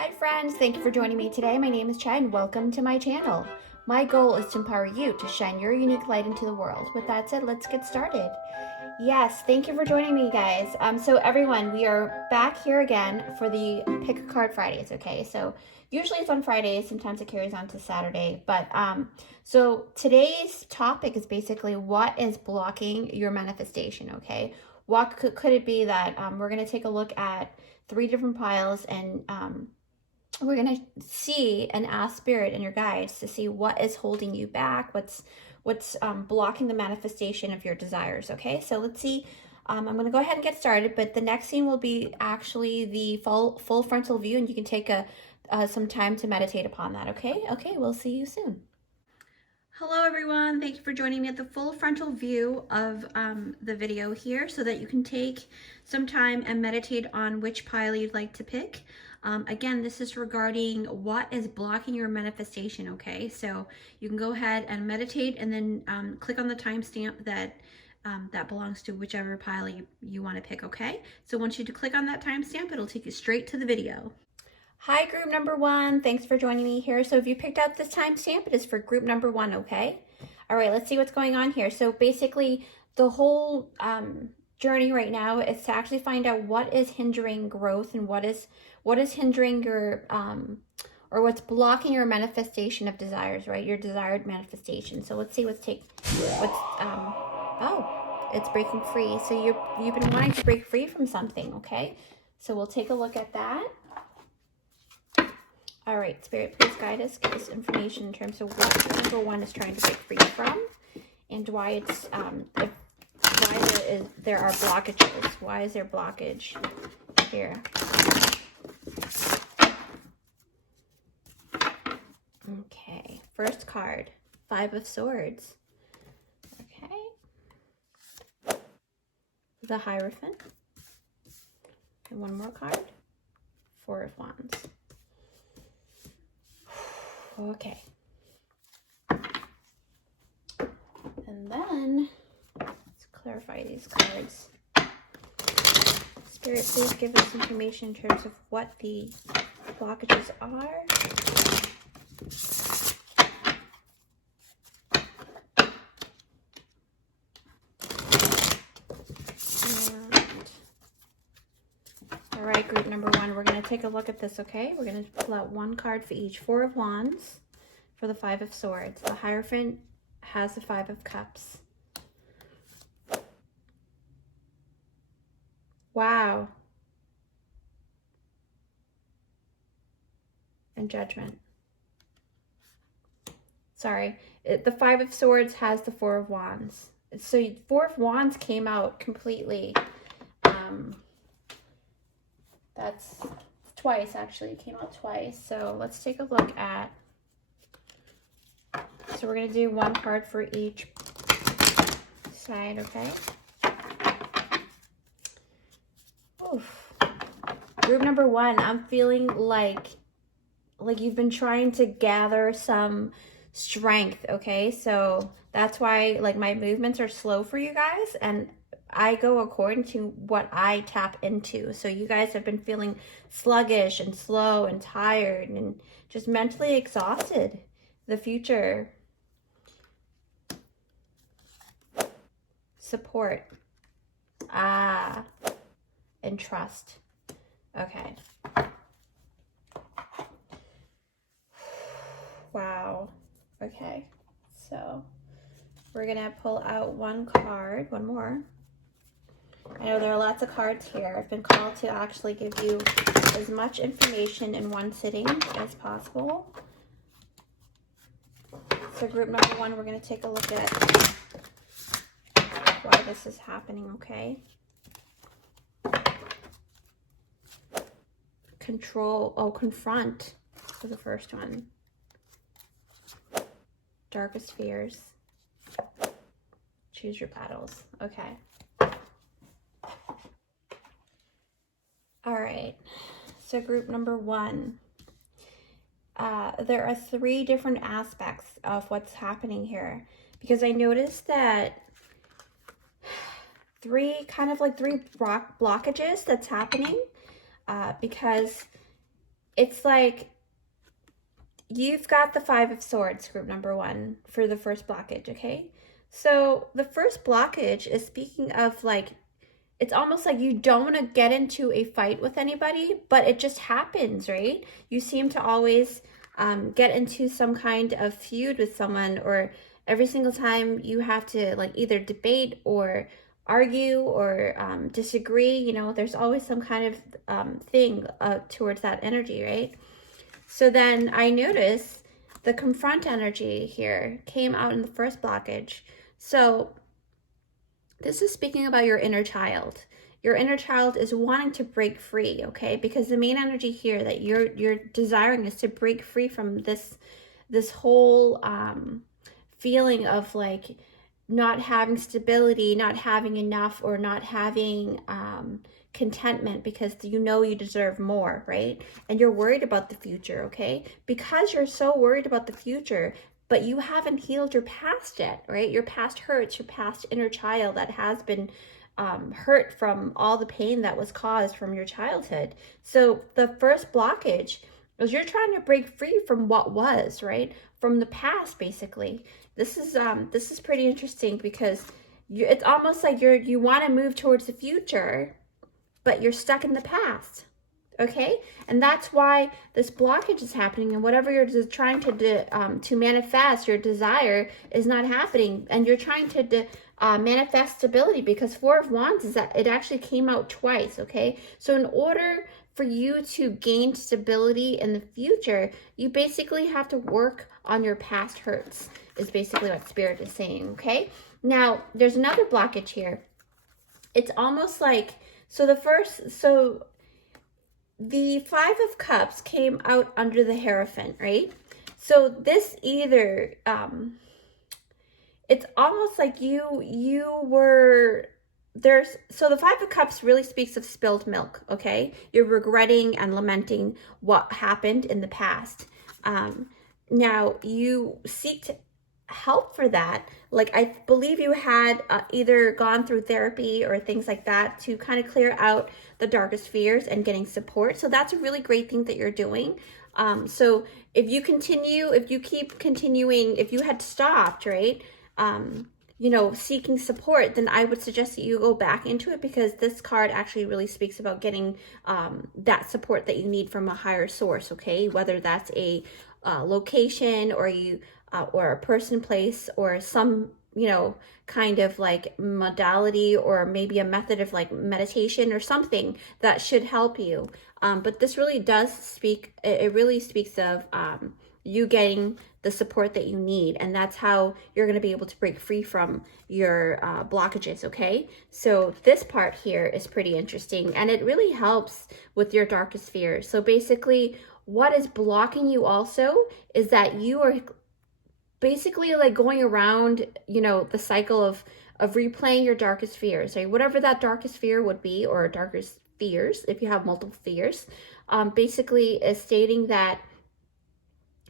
Hi friends, thank you for joining me today. My name is Chad and welcome to my channel. My goal is to empower you to shine your unique light into the world. With that said, let's get started. Yes, thank you for joining me, guys. So everyone, we are back here again for the Pick a Card Fridays, okay? So usually it's on Fridays, sometimes it carries on to Saturday, but so today's topic is basically what is blocking your manifestation, okay? What could it be that we're going to take a look at 3 different piles, and we're going to see and ask spirit and your guides to see what is holding you back, what's blocking the manifestation of your desires. Okay, so let's see. I'm going to go ahead and get started, but the next scene will be actually the full frontal view, and you can take some time to meditate upon that. Okay, we'll see you soon. Hello everyone, thank you for joining me at the full frontal view of the video here, so that you can take some time and meditate on which pile you'd like to pick. Again, this is regarding what is blocking your manifestation, okay? So you can go ahead and meditate and then click on the timestamp that belongs to whichever pile you want to pick, okay? So once you click on that timestamp, it'll take you straight to the video. Hi, group number 1. Thanks for joining me here. So if you picked out this timestamp, it is for group number 1, okay? All right, let's see what's going on here. So basically, the whole journey right now is to actually find out what is hindering growth and what is hindering your or what's blocking your manifestation of desires, right? Your desired manifestation. So let's see oh, it's breaking free. So you've been wanting to break free from something, okay? So we'll take a look at that. All right, Spirit, please guide us, give us information in terms of what number 1 is trying to break free from, and why it's there are blockages. Why is there blockage here? Okay, first card, 5 of Swords. Okay, the Hierophant, and one more card, 4 of Wands. Okay, and then let's clarify these cards. Spirit, please give us information in terms of what the blockages are. All right, group number 1, we're going to take a look at this, okay? We're going to pull out 1 card for each. 4 of Wands for the 5 of Swords. The Hierophant has the 5 of Cups. Wow. And Judgment. Sorry, the 5 of Swords has the 4 of Wands. So 4 of Wands came out completely. That's twice, actually. It came out twice. So let's take a look at. So we're going to do 1 card for each side, okay? Oof. Group number 1, I'm feeling like you've been trying to gather some strength, okay? So that's why like my movements are slow for you guys, and I go according to what I tap into. So you guys have been feeling sluggish and slow and tired and just mentally exhausted. The future. Support. And trust. Okay. Wow. Okay. So we're going to pull out 1 card, 1 more. I know there are lots of cards here. I've been called to actually give you as much information in one sitting as possible. So group number 1, we're going to take a look at why this is happening, okay? Confront for the first one. Darkest fears. Choose your battles. Okay. All right. So group number 1. There are 3 different aspects of what's happening here, because I noticed that 3 blockages that's happening, because it's like you've got the Five of Swords, group number one, for the first blockage, okay? So the first blockage is speaking of like, it's almost like you don't want to get into a fight with anybody, but it just happens, right? You seem to always get into some kind of feud with someone, or every single time you have to like either debate or argue or disagree, you know, there's always some kind of thing towards that energy, right? So then I noticed the confront energy here came out in the first blockage. So this is speaking about your inner child. Your inner child is wanting to break free, okay? Because the main energy here that you're desiring is to break free from this whole feeling of like not having stability, not having enough, or not having contentment, because you know you deserve more, right? And you're worried about the future, okay? Because you're so worried about the future, but you haven't healed your past yet, right? Your past hurts, your past inner child that has been hurt from all the pain that was caused from your childhood. So the first blockage is you're trying to break free from what was, right? From the past, basically. This is pretty interesting because it's almost like you want to move towards the future, but you're stuck in the past. Okay, and that's why this blockage is happening, and whatever you're trying to manifest, your desire is not happening, and you're trying to manifest stability, because Four of Wands is that it actually came out twice. Okay, so in order for you to gain stability in the future, you basically have to work on your past hurts, is basically what Spirit is saying. Okay, now there's another blockage here. It's almost like, the Five of Cups came out under the Hierophant, right? So this either, it's almost like you were, so the Five of Cups really speaks of spilled milk, okay? You're regretting and lamenting what happened in the past. Now you seek help for that. Like, I believe you had either gone through therapy or things like that to kind of clear out the darkest fears and getting support. So that's a really great thing that you're doing. So if you keep continuing, if you had stopped, right, seeking support, then I would suggest that you go back into it, because this card actually really speaks about getting that support that you need from a higher source, okay? Whether that's a location, or or a person, place, or some kind of like modality, or maybe a method of like meditation or something that should help you. But this really does speak, it really speaks of you getting the support that you need, and that's how you're going to be able to break free from your blockages, okay? So this part here is pretty interesting, and it really helps with your darkest fears. So basically, what is blocking you also is that you are basically like going around, the cycle of replaying your darkest fears, right? Whatever that darkest fear would be, or darkest fears, if you have multiple fears, basically is stating that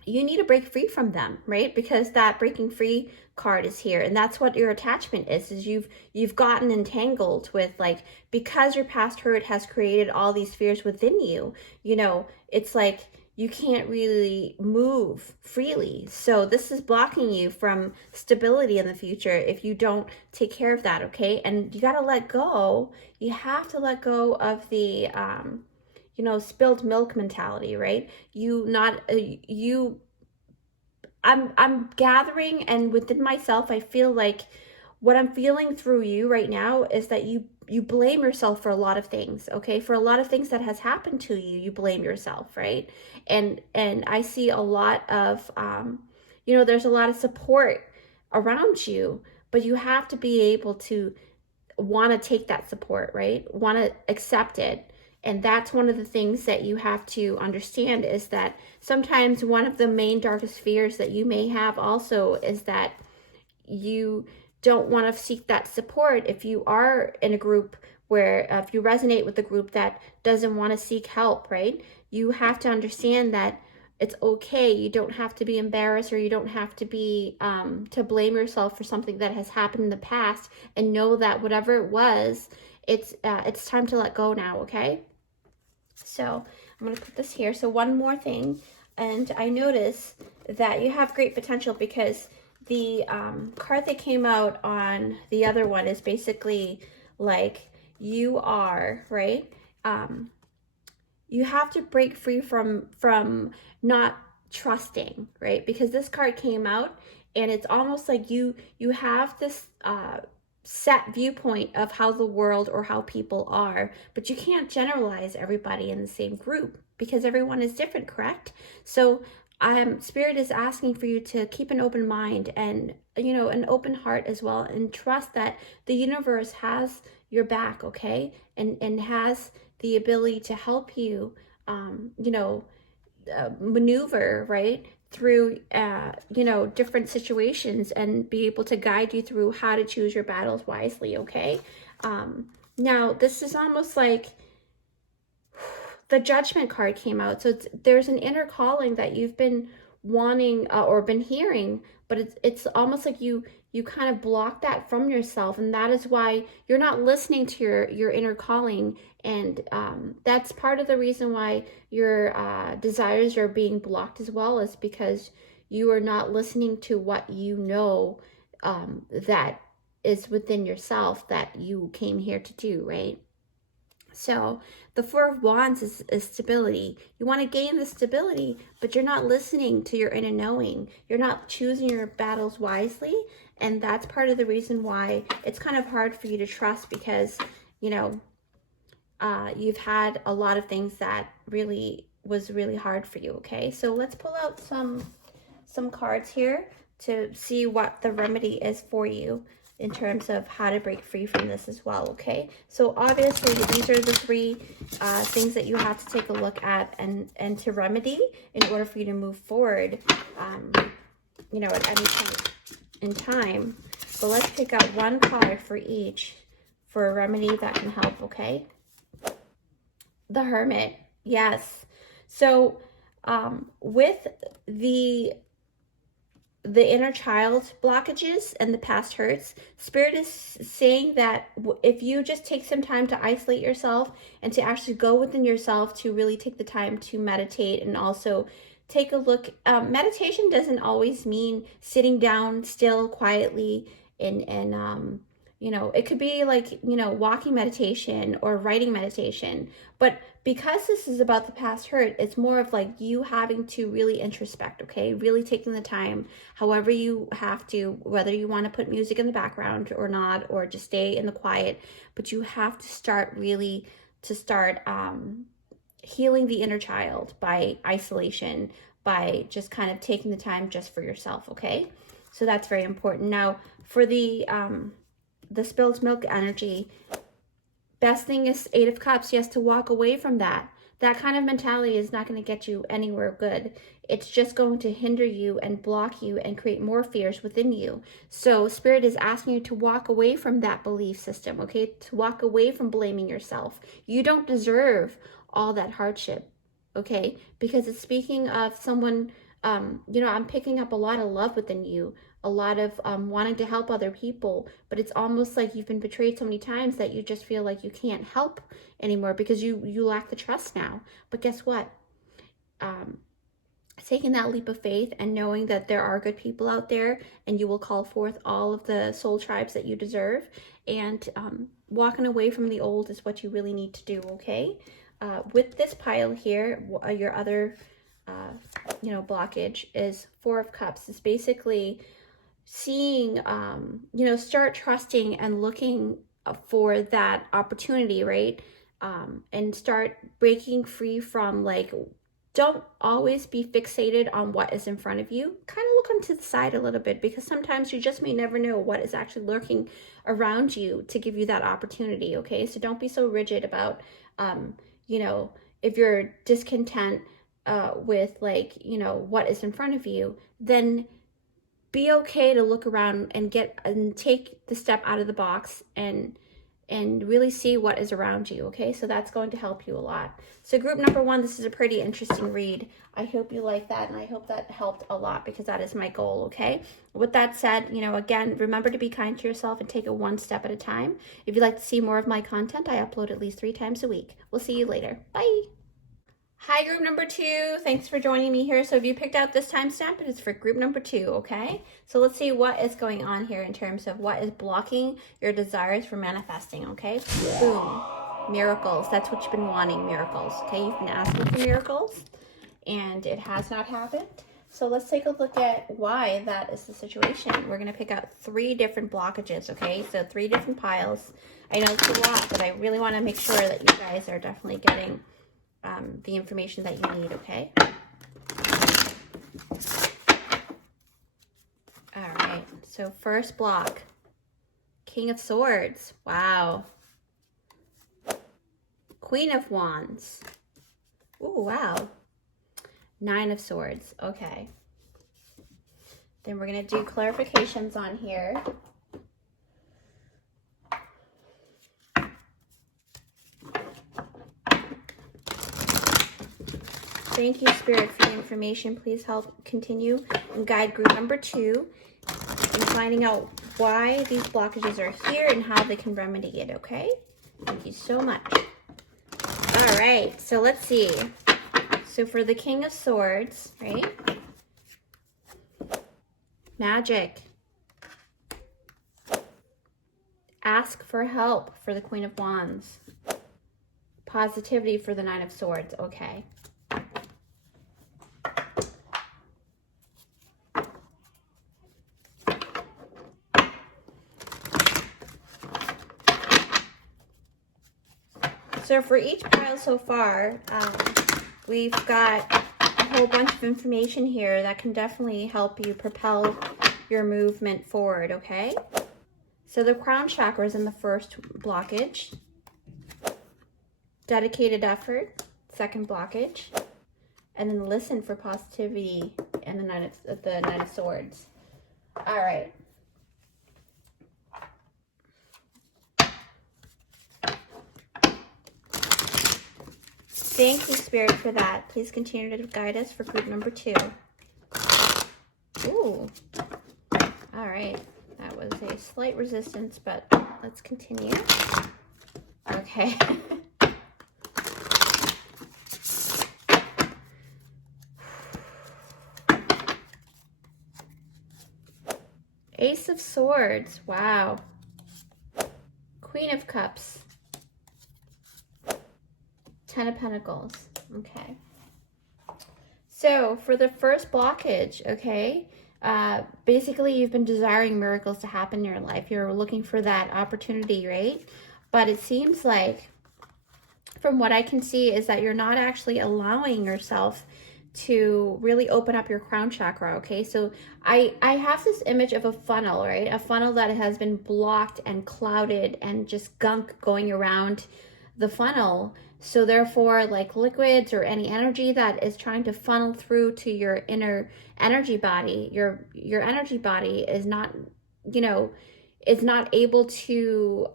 you need to break free from them, right? Because that breaking free card is here, and that's what your attachment is you've gotten entangled with, like, because your past hurt has created all these fears within you. It's like you can't really move freely. So this is blocking you from stability in the future if you don't take care of that, okay? And you got to let go. You have to let go of the spilled milk mentality, right? I'm gathering, and within myself, I feel like what I'm feeling through you right now is that you blame yourself for a lot of things, okay? For a lot of things that has happened to you, you blame yourself, right? And I see a lot of, there's a lot of support around you, but you have to be able to want to take that support, right? Want to accept it. And that's one of the things that you have to understand, is that sometimes one of the main darkest fears that you may have also is that you don't want to seek that support if you are in a group where, if you resonate with a group that doesn't want to seek help, right? You have to understand that it's okay. You don't have to be embarrassed, or you don't have to be to blame yourself for something that has happened in the past, and know that whatever it was, it's time to let go now, okay? So I'm going to put this here. So one more thing, and I notice that you have great potential because the card that came out on the other one is basically like you are, right? You have to break free from not trusting, right? Because this card came out and it's almost like you have this set viewpoint of how the world or how people are, but you can't generalize everybody in the same group because everyone is different, correct? So Spirit is asking for you to keep an open mind and, you know, an open heart as well, and trust that the universe has your back, okay? And has the ability to help you, you know, maneuver, right, through, you know, different situations and be able to guide you through how to choose your battles wisely, okay? Now, this is almost like the Judgment card came out. So there's an inner calling that you've been wanting or been hearing, but it's almost like you kind of block that from yourself, and that is why you're not listening to your inner calling, and that's part of the reason why your desires are being blocked as well, is because you are not listening to what you know that is within yourself that you came here to do, right? So the Four of Wands is stability. You want to gain the stability, but you're not listening to your inner knowing. You're not choosing your battles wisely. And that's part of the reason why it's kind of hard for you to trust, because, you know, you've had a lot of things that was really hard for you, okay? So let's pull out some cards here to see what the remedy is for you in terms of how to break free from this as well, okay? So obviously these are the three things that you have to take a look at and to remedy in order for you to move forward, you know, at any point in time. But let's pick out one card for each for a remedy that can help, okay? The Hermit, yes. So with the inner child blockages and the past hurts, Spirit is saying that if you just take some time to isolate yourself and to actually go within yourself, to really take the time to meditate and also take a look. Meditation doesn't always mean sitting down still quietly and you know, it could be like, you know, walking meditation or writing meditation. But because this is about the past hurt, it's more of like you having to really introspect, okay? Really taking the time, however you have to, whether you want to put music in the background or not, or just stay in the quiet. But you have to start healing the inner child by isolation, by just kind of taking the time just for yourself, okay? So that's very important. Now, for the spilled milk energy, best thing is Eight of Cups. Yes, to walk away from that. That kind of mentality is not going to get you anywhere good. It's just going to hinder you and block you and create more fears within you. So Spirit is asking you to walk away from that belief system, okay? To walk away from blaming yourself. You don't deserve all that hardship, okay? Because it's speaking of someone, you know, I'm picking up a lot of love within you, a lot of wanting to help other people, but it's almost like you've been betrayed so many times that you just feel like you can't help anymore because you lack the trust now. But guess what? Taking that leap of faith and knowing that there are good people out there, and you will call forth all of the soul tribes that you deserve, and walking away from the old is what you really need to do, okay? With this pile here, your other you know, blockage is Four of Cups. It's basically seeing, you know, start trusting and looking for that opportunity, right? And start breaking free from, like, don't always be fixated on what is in front of you. Kind of look onto the side a little bit, because sometimes you just may never know what is actually lurking around you to give you that opportunity, okay? So don't be so rigid about, you know, if you're discontent with, like, you know, what is in front of you, then be okay to look around and take the step out of the box and really see what is around you, okay? So that's going to help you a lot. So group number one, this is a pretty interesting read. I hope you like that, and I hope that helped a lot, because that is my goal, okay? With that said, you know, again, remember to be kind to yourself and take it one step at a time. If you'd like to see more of my content, I upload at least 3 times a week. We'll see you later. Bye. Hi, group number 2. Thanks for joining me here. So if you picked out this timestamp, it is for group number 2, okay? So let's see what is going on here in terms of what is blocking your desires for manifesting, okay? Boom. Miracles. That's what you've been wanting, miracles, okay? You've been asking for miracles, and it has not happened. So let's take a look at why that is the situation. We're going to pick out 3 different blockages, okay? So 3 different piles. I know it's a lot, but I really want to make sure that you guys are definitely getting the information that you need, okay? All right, so first block, King of Swords. Wow. Queen of Wands. Ooh, wow. 9 of Swords. Okay. Then we're going to do clarifications on here. Thank you, Spirit, for the information. Please help continue and guide group number 2 in finding out why these blockages are here and how they can remedy it, okay? Thank you so much. All right, so let's see. So for the King of Swords, right? Magic. Ask for help for the Queen of Wands. Positivity for the 9 of Swords, okay. So for each pile so far, we've got a whole bunch of information here that can definitely help you propel your movement forward, okay? So the crown chakra is in the first blockage. Dedicated effort, second blockage. And then listen for positivity and the Nine of Swords. All right. Thank you, Spirit, for that. Please continue to guide us for group number 2. Ooh. All right. That was a slight resistance, but let's continue. Okay. Ace of Swords. Wow. Queen of Cups. 10 of Pentacles. Okay. So for the first blockage, okay, basically you've been desiring miracles to happen in your life. You're looking for that opportunity, right? But it seems like, from what I can see, is that you're not actually allowing yourself to really open up your crown chakra, okay? So I have this image of a funnel, right? A funnel that has been blocked and clouded and just gunk going around the funnel. So therefore, like liquids or any energy that is trying to funnel through to your inner energy body, your energy body is not, is not able to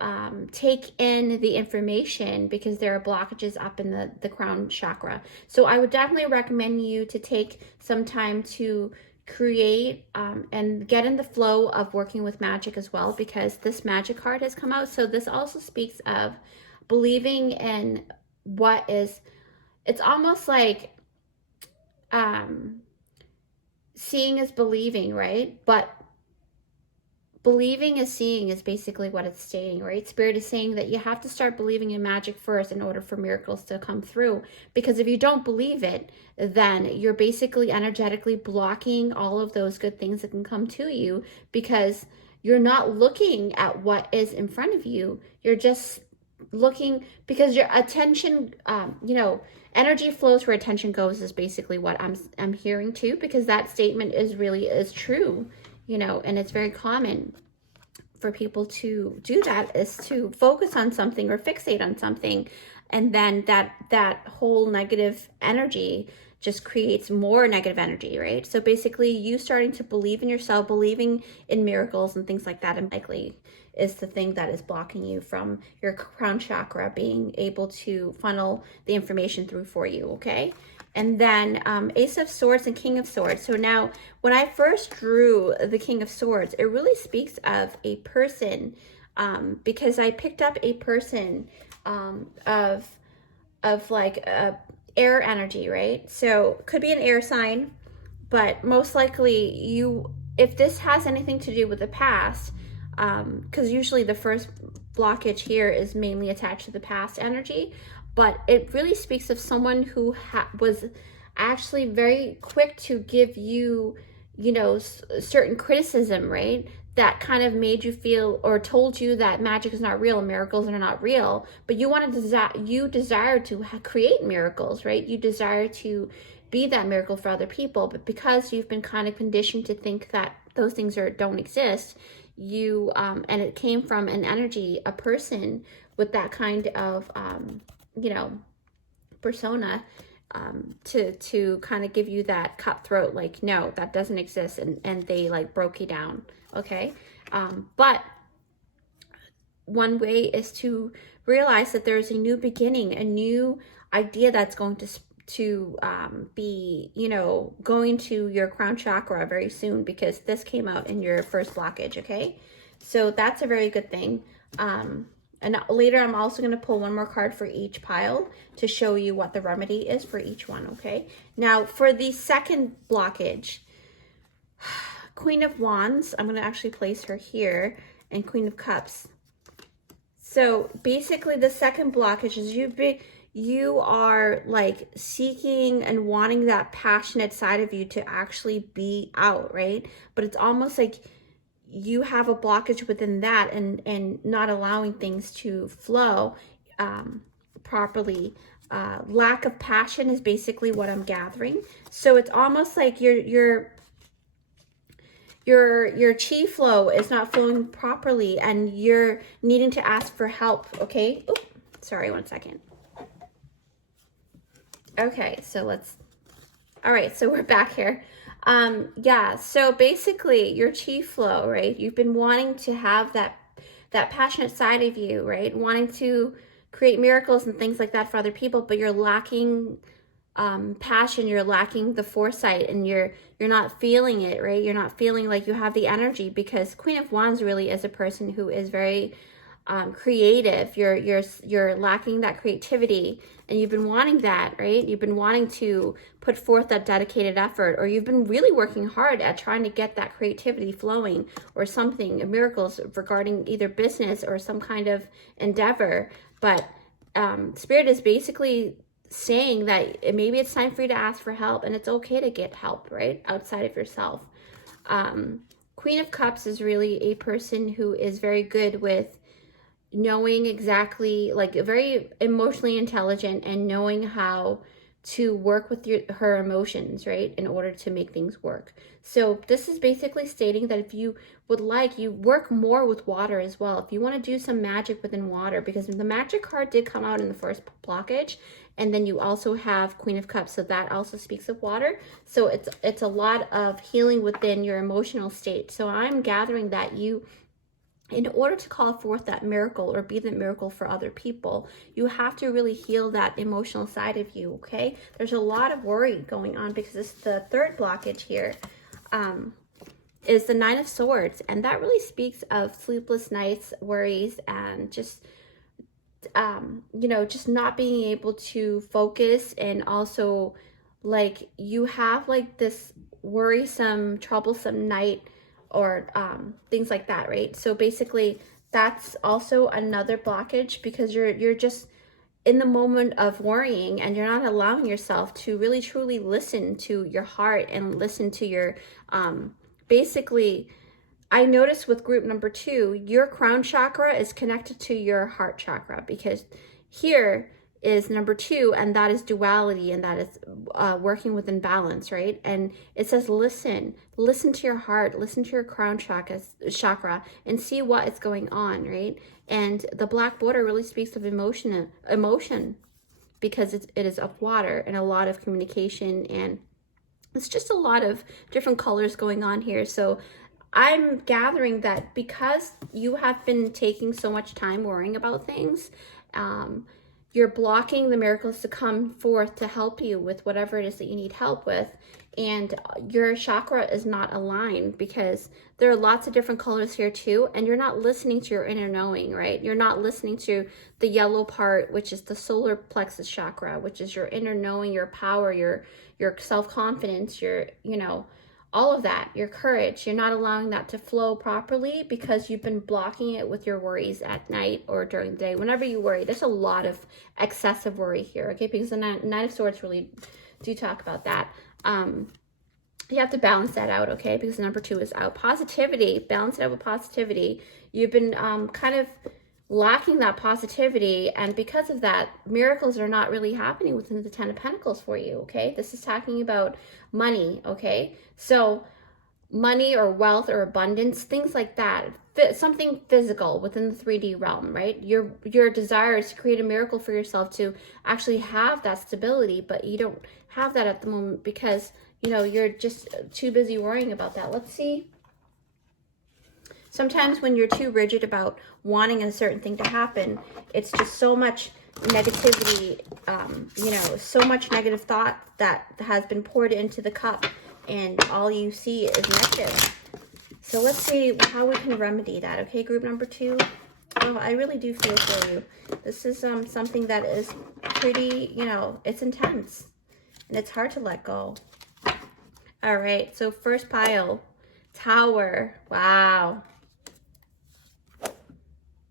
take in the information because there are blockages up in the crown chakra. So I would definitely recommend you to take some time to create and get in the flow of working with magic as well, because this magic card has come out. So this also speaks of believing in what is, it's almost like seeing is believing, right? But believing is seeing is basically what it's stating, right? Spirit is saying that you have to start believing in magic first in order for miracles to come through. Because if you don't believe it, then you're basically energetically blocking all of those good things that can come to you, because you're not looking at what is in front of you. You're just looking, because your attention, energy flows where attention goes is basically what I'm hearing too, because that statement is true, and it's very common for people to do that, is to focus on something or fixate on something, and then that whole negative energy just creates more negative energy, right? So basically you starting to believe in yourself, believing in miracles and things like that, and likely is the thing that is blocking you from your crown chakra being able to funnel the information through for you, okay? And then Ace of Swords and King of Swords. So now, when I first drew the King of Swords, it really speaks of a person, because I picked up a person of like air energy, right? So could be an air sign, but most likely if this has anything to do with the past, because usually the first blockage here is mainly attached to the past energy, but it really speaks of someone who was actually very quick to give you, certain criticism, right? That kind of made you feel or told you that magic is not real, miracles are not real, but you desire to create miracles, right? You desire to be that miracle for other people, but because you've been kind of conditioned to think that those things don't exist, and it came from an energy, a person with that kind of persona, to kind of give you that cutthroat, like, no, that doesn't exist, and they like broke you down. Okay. But one way is to realize that there's a new beginning, a new idea that's going to be, going to your crown chakra very soon, because this came out in your first blockage. Okay. So that's a very good thing. And later I'm also going to pull one more card for each pile to show you what the remedy is for each one. Okay. Now for the second blockage, Queen of Wands, I'm going to actually place her here, and Queen of Cups. So basically the second blockage is you are like seeking and wanting that passionate side of you to actually be out, right? But it's almost like you have a blockage within that, and not allowing things to flow properly. Lack of passion is basically what I'm gathering. So it's almost like your chi flow is not flowing properly, and you're needing to ask for help. Okay. Oops, sorry, 1 second. Okay, so all right, so we're back here. Yeah, so basically your chi flow, right? You've been wanting to have that passionate side of you, right? Wanting to create miracles and things like that for other people, but you're lacking passion, you're lacking the foresight, and you're not feeling it, right? You're not feeling like you have the energy, because Queen of Wands really is a person who is very creative. You're lacking that creativity, and you've been wanting that, right? You've been wanting to put forth that dedicated effort, or you've been really working hard at trying to get that creativity flowing, or something, miracles regarding either business or some kind of endeavor. But Spirit is basically saying that maybe it's time for you to ask for help, and it's okay to get help, right, outside of yourself. Queen of Cups is really a person who is very good with knowing exactly, like, very emotionally intelligent, and knowing how to work with her emotions, right, in order to make things work. So this is basically stating that if you would like, you work more with water as well. If you want to do some magic within water, because the magic card did come out in the first blockage, and then you also have Queen of Cups, so that also speaks of water. So it's a lot of healing within your emotional state. So I'm gathering that in order to call forth that miracle or be the miracle for other people, you have to really heal that emotional side of you. Okay, there's a lot of worry going on, because this is the third blockage here. Is the Nine of Swords, and that really speaks of sleepless nights, worries, and just just not being able to focus, and also like you have like this worrisome, troublesome night, or things like that, right? So basically that's also another blockage, because you're just in the moment of worrying, and you're not allowing yourself to really truly listen to your heart, and listen to your basically, I noticed with group number 2, your crown chakra is connected to your heart chakra, because here is number 2, and that is duality, and that is working within balance, right? And it says listen to your heart, listen to your crown chakra, and see what is going on, right? And the black border really speaks of emotion, because it is of water, and a lot of communication, and it's just a lot of different colors going on here. So I'm gathering that because you have been taking so much time worrying about things, you're blocking the miracles to come forth to help you with whatever it is that you need help with. And your chakra is not aligned because there are lots of different colors here too. And you're not listening to your inner knowing, right? You're not listening to the yellow part, which is the solar plexus chakra, which is your inner knowing, your power, your self-confidence, your, you know, all of that, your courage. You're not allowing that to flow properly because you've been blocking it with your worries at night or during the day. Whenever you worry, there's a lot of excessive worry here, okay? Because the Knight of Swords really do talk about that. You have to balance that out, okay? Because number 2 is out. Positivity, balance it out with positivity. You've been kind of lacking that positivity, and because of that, miracles are not really happening within the 10 of Pentacles for you, okay? This is talking about money, okay? So money or wealth or abundance, things like that, something physical within the 3D realm, right? Your desire is to create a miracle for yourself to actually have that stability, but you don't have that at the moment because, you know, you're just too busy worrying about that. Let's see. Sometimes when you're too rigid about wanting a certain thing to happen, it's just so much negativity, you know, so much negative thought that has been poured into the cup, and all you see is negative. So let's see how we can remedy that, okay, group number 2? Oh, I really do feel for you. This is something that is pretty, you know, it's intense, and it's hard to let go. All right, so first pile, Tower, wow.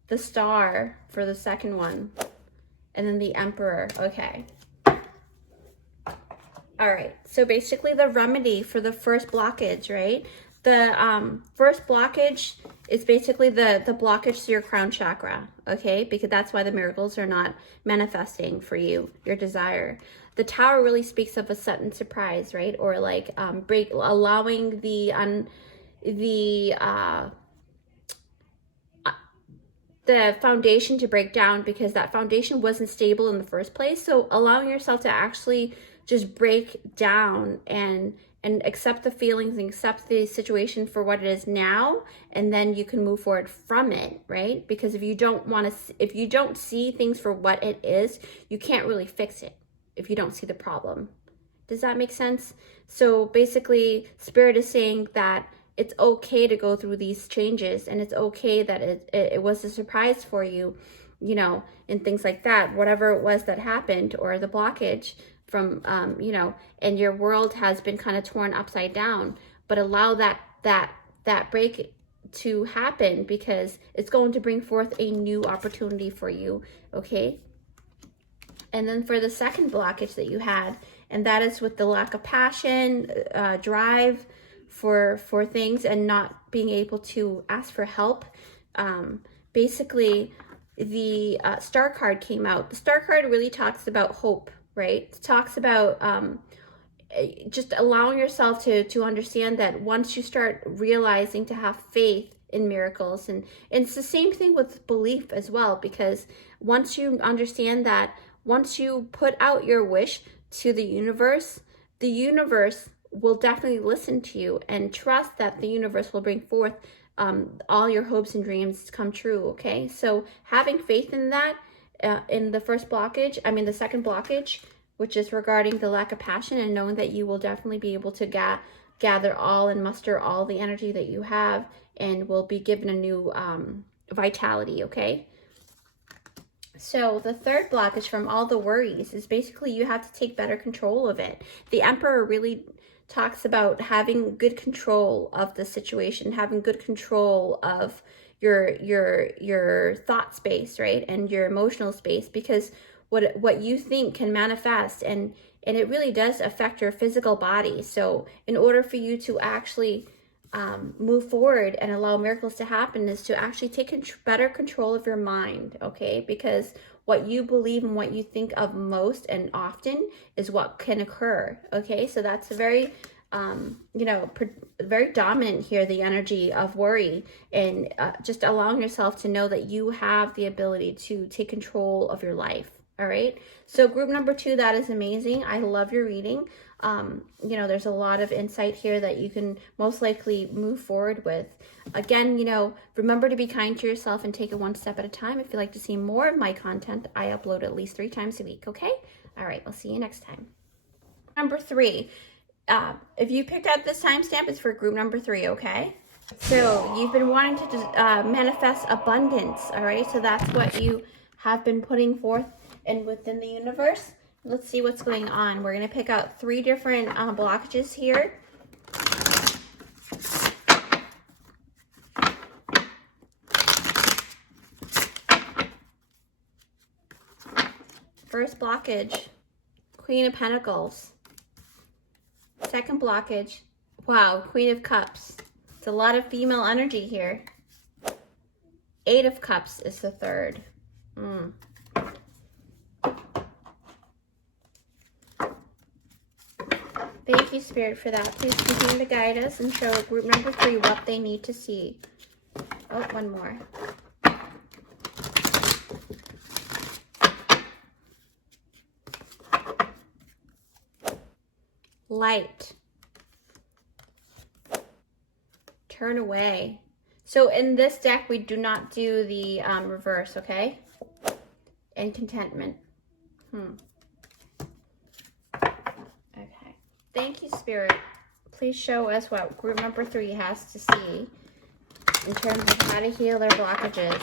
The Star for the second one, and then the Emperor. Okay. All right. So basically the remedy for the first blockage, right? The first blockage is basically the blockage to your crown chakra, okay? Because that's why the miracles are not manifesting for you, your desire. The Tower really speaks of a sudden surprise, right? Or like allowing the foundation to break down because that foundation wasn't stable in the first place. So allowing yourself to actually just break down and accept the feelings and accept the situation for what it is now, and then you can move forward from it, right? Because if you don't see things for what it is, you can't really fix it if you don't see the problem. Does that make sense? So basically, Spirit is saying that it's okay to go through these changes, and it's okay that it was a surprise for you, you know, and things like that, whatever it was that happened, or the blockage from, you know, and your world has been kind of torn upside down, but allow that break to happen because it's going to bring forth a new opportunity for you, okay? And then for the second blockage that you had, and that is with the lack of passion, drive, for things, and not being able to ask for help. Basically, the Star card came out. The Star card really talks about hope, right? It talks about just allowing yourself to understand that once you start realizing to have faith in miracles, and it's the same thing with belief as well, because once you understand that, once you put out your wish to the universe will definitely listen to you, and trust that the universe will bring forth all your hopes and dreams come true, okay? So having faith in that, in the second blockage, which is regarding the lack of passion, and knowing that you will definitely be able to gather all and muster all the energy that you have, and will be given a new vitality, okay? So the third blockage from all the worries is basically you have to take better control of it. The Emperor really talks about having good control of the situation, having good control of your thought space, right? And your emotional space, because what you think can manifest, and it really does affect your physical body. So in order for you to actually move forward and allow miracles to happen, is to actually take better control of your mind, okay? Because what you believe and what you think of most and often is what can occur, okay? So that's a very, you know, very dominant here, the energy of worry, and just allowing yourself to know that you have the ability to take control of your life, All right. So group number 2, that is amazing. I love your reading. You know, there's a lot of insight here that you can most likely move forward with. Again, you know, remember to be kind to yourself and take it one step at a time. If you'd like to see more of my content, I upload at least 3 times a week. Okay. All right. I'll see you next time. Number 3. If you picked out this timestamp, it's for group number 3. Okay. So you've been wanting to manifest abundance. All right. So that's what you have been putting forth and within the universe. Let's see what's going on. We're going to pick out 3 different blockages here. First blockage, Queen of Pentacles. Second blockage, wow, Queen of Cups. It's a lot of female energy here. 8 of Cups is the third. Thank you, Spirit, for that. Please continue to guide us and show group number 3 what they need to see. Oh, one more. Light. Turn away. So in this deck, we do not do the reverse, okay? And contentment. Okay. Thank you, Spirit. Please show us what group number 3 has to see in terms of how to heal their blockages.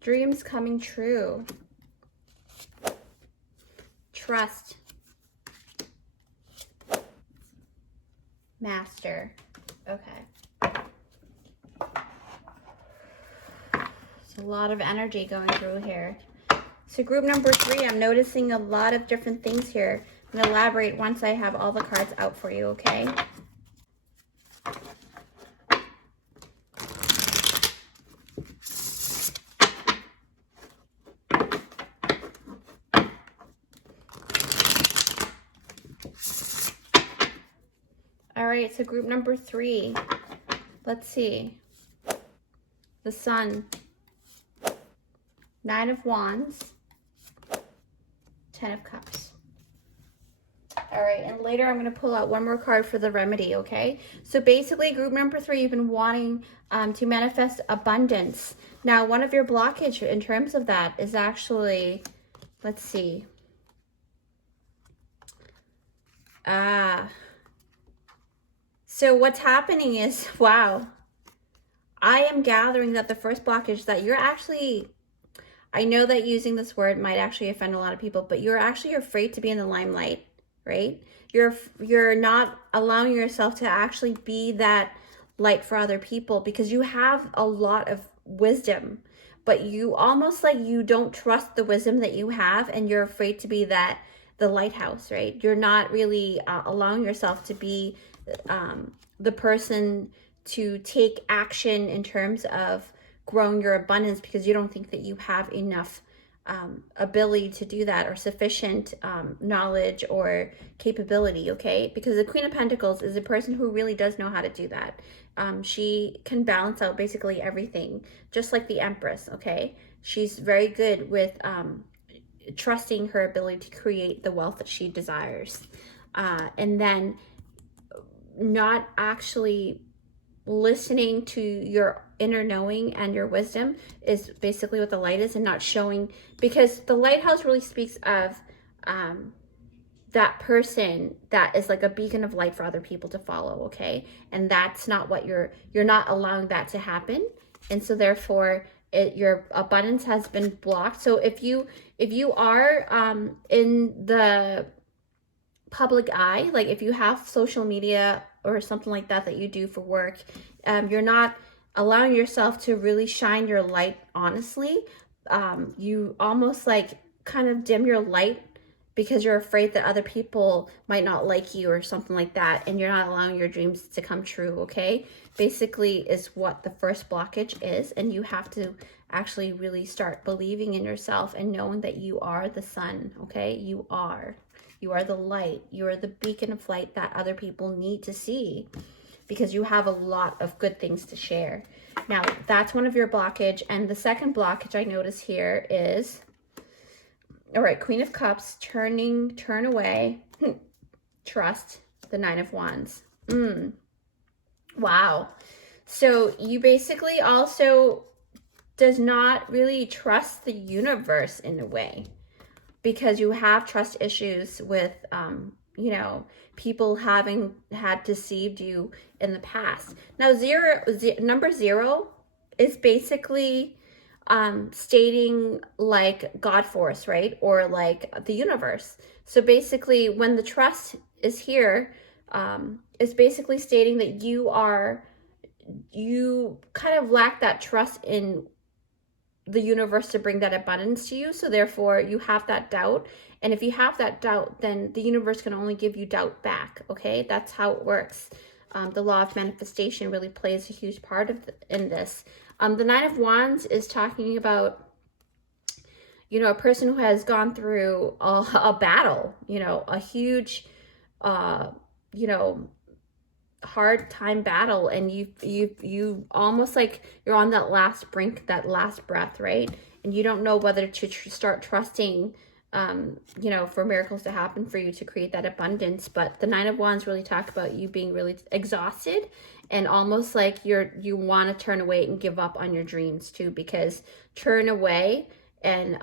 Dreams coming true. Trust. Master. Okay. There's a lot of energy going through here. So group number 3, I'm noticing a lot of different things here. I'm going to elaborate once I have all the cards out for you, okay? All right, so group number 3, let's see. The Sun, 9 of Wands, 10 of Cups. All right, and later I'm going to pull out one more card for the remedy, okay? So basically, group number 3, you've been wanting to manifest abundance. Now, one of your blockage in terms of that is actually, let's see. So what's happening is, wow, I am gathering that the first blockage that you're actually, I know that using this word might actually offend a lot of people, but you're actually afraid to be in the limelight, right? You're not allowing yourself to actually be that light for other people because you have a lot of wisdom, but you almost like you don't trust the wisdom that you have and you're afraid to be the lighthouse, right? You're not really allowing yourself to be the person to take action in terms of growing your abundance because you don't think that you have enough ability to do that or sufficient knowledge or capability, okay? Because the Queen of Pentacles is a person who really does know how to do that. She can balance out basically everything, just like the Empress, okay? She's very good with trusting her ability to create the wealth that she desires. And then not actually listening to your inner knowing and your wisdom is basically what the light is, and not showing, because the lighthouse really speaks of that person that is like a beacon of light for other people to follow, okay? And that's not what you're not allowing that to happen. And so therefore your abundance has been blocked. So if you are in the public eye, like if you have social media or something like that you do for work, you're not allowing yourself to really shine your light honestly. You almost like kind of dim your light because you're afraid that other people might not like you or something like that, and you're not allowing your dreams to come true, okay? Basically is what the first blockage is, and you have to actually really start believing in yourself and knowing that you are the sun, okay? You are. You are the light. You are the beacon of light that other people need to see, because you have a lot of good things to share. Now, that's one of your blockage. And the second blockage I notice here is, all right, Queen of Cups, turn away, trust, the Nine of Wands. Wow. So you basically also does not really trust the universe in a way, because you have trust issues with, you know, people having had deceived you in the past. Now, number 0 is basically stating like God force, right? Or like the universe. So basically when the trust is here, it's basically stating that you kind of lack that trust in the universe to bring that abundance to you. So therefore you have that doubt. And if you have that doubt, then the universe can only give you doubt back. Okay, that's how it works. The law of manifestation really plays a huge part in this. The Nine of Wands is talking about, you know, a person who has gone through a battle, you know, a huge, you know, hard time battle, and you almost like you're on that last brink, that last breath, right? And you don't know whether to start trusting, you know, for miracles to happen for you to create that abundance. But the Nine of Wands really talk about you being really exhausted, and almost like you want to turn away and give up on your dreams too, because turn away and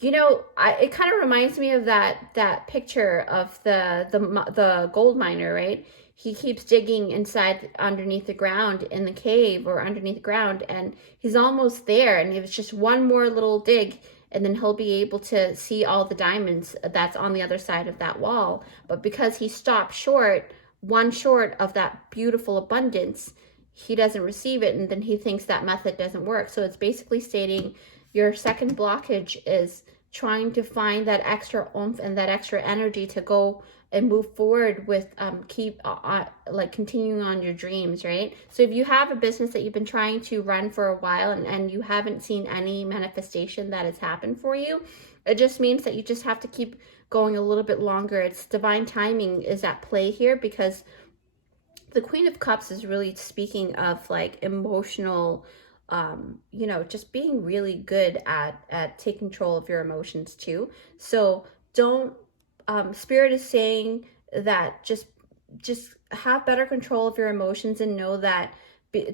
you know, it kind of reminds me of that picture of the gold miner, right? He keeps digging inside underneath the ground in the cave or underneath the ground, and he's almost there, and it's just one more little dig, and then he'll be able to see all the diamonds that's on the other side of that wall. But because he stopped short, one short of that beautiful abundance, he doesn't receive it, and then he thinks that method doesn't work. So it's basically stating your second blockage is trying to find that extra oomph and that extra energy to go and move forward with like continuing on your dreams, right? So if you have a business that you've been trying to run for a while, and you haven't seen any manifestation that has happened for you, it just means that you just have to keep going a little bit longer. It's divine timing is at play here, because the Queen of Cups is really speaking of like emotional, you know, just being really good at taking control of your emotions too. So don't, Spirit is saying that just have better control of your emotions, and know that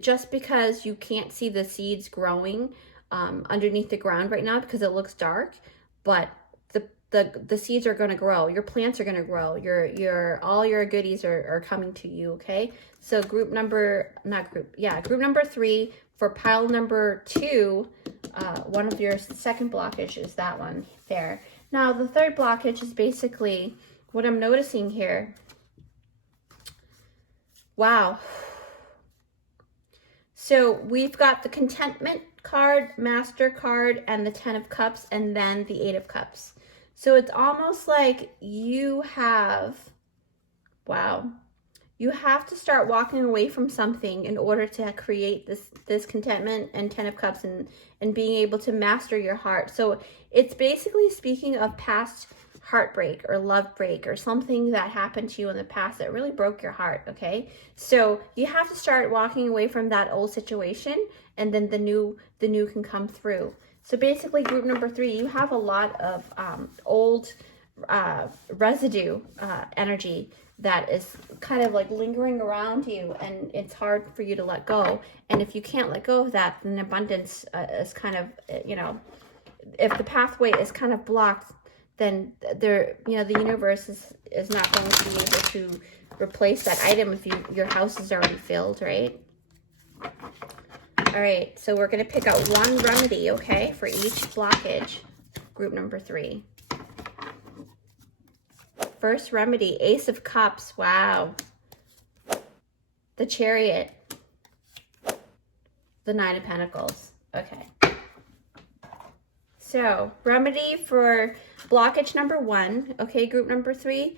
just because you can't see the seeds growing underneath the ground right now because it looks dark, but the seeds are going to grow. Your plants are going to grow. All your goodies are coming to you. Okay. So group number 3 for pile number 2, one of your second blockage is that one there. Now the third blockage is basically what I'm noticing here. Wow. So we've got the Contentment card, Master card, and the 10 of Cups, and then the 8 of Cups. So it's almost like you have, wow, you have to start walking away from something in order to create this contentment and 10 of Cups, and being able to master your heart. So it's basically speaking of past heartbreak or love break or something that happened to you in the past that really broke your heart. Okay, so you have to start walking away from that old situation, and then the new can come through. So basically, group number 3, you have a lot of old residue energy that is kind of like lingering around you, and it's hard for you to let go. And if you can't let go of that, then abundance is kind of, you know, if the pathway is kind of blocked, then there, you know, the universe is not going to be able to replace that item if your house is already filled, right? All right, so we're going to pick out one remedy, okay, for each blockage. Group number 3. First remedy, Ace of Cups. Wow. The Chariot. The 9 of Pentacles. Okay. So, remedy for blockage number 1, okay, group number 3,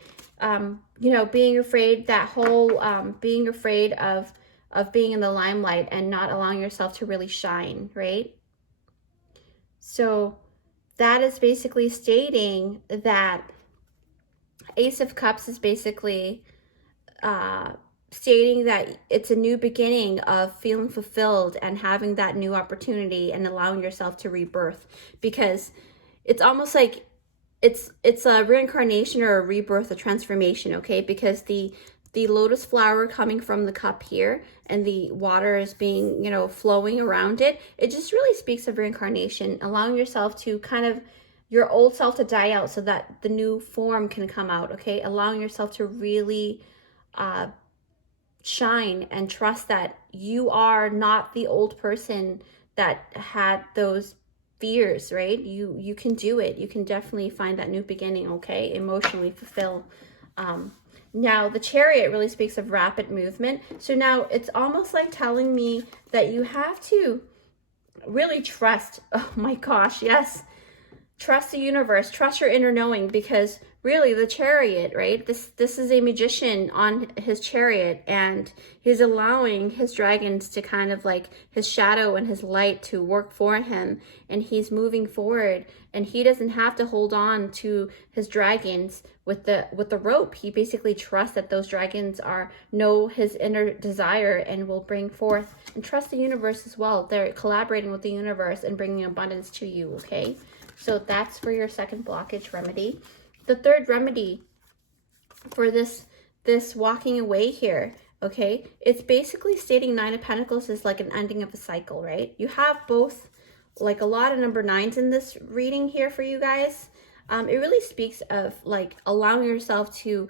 you know, being afraid, that whole, being afraid of being in the limelight and not allowing yourself to really shine, right? So that is basically stating that Ace of Cups is basically stating that it's a new beginning of feeling fulfilled and having that new opportunity and allowing yourself to rebirth, because it's almost like it's a reincarnation or a rebirth, a transformation, okay? Because the lotus flower coming from the cup here and the water is being, you know, flowing around it, it just really speaks of reincarnation, allowing yourself to kind of, your old self to die out so that the new form can come out, okay? Allowing yourself to really shine and trust that you are not the old person that had those fears, right? You can do it. You can definitely find that new beginning, okay? Emotionally fulfill. Now the Chariot really speaks of rapid movement. So now it's almost like telling me that you have to really trust. Oh my gosh, yes. Trust the universe, trust your inner knowing, because really the Chariot, right? This is a magician on his chariot, and he's allowing his dragons to kind of like his shadow and his light to work for him, and he's moving forward, and he doesn't have to hold on to his dragons with the rope. He basically trusts that those dragons know his inner desire and will bring forth, and trust the universe as well. They're collaborating with the universe and bringing abundance to you, okay? So that's for your second blockage remedy. The third remedy for this walking away here, okay, it's basically stating Nine of Pentacles is like an ending of a cycle, right? You have both, like a lot of number 9s in this reading here for you guys. It really speaks of like allowing yourself to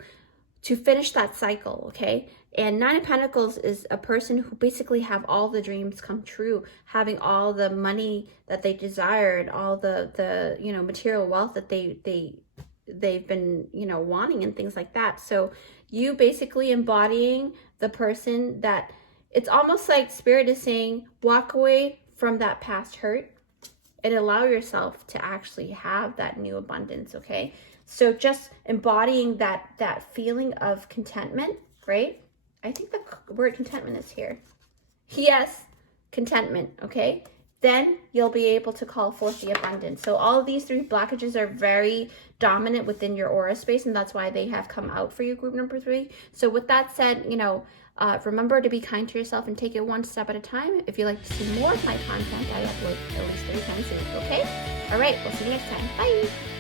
finish that cycle, okay? And Nine of Pentacles is a person who basically have all the dreams come true, having all the money that they desired, all the you know, material wealth that they've been, you know, wanting and things like that. So you basically embodying the person that, it's almost like Spirit is saying, walk away from that past hurt and allow yourself to actually have that new abundance, okay? So just embodying that feeling of contentment, right? I think the word contentment is here. Yes, contentment, okay? Then you'll be able to call forth the abundance. So all of these 3 blockages are very dominant within your aura space, and that's why they have come out for you, group number 3. So with that said, you know, remember to be kind to yourself and take it one step at a time. If you'd like to see more of my content, I upload at least 3 times a week, okay? All right, we'll see you next time. Bye.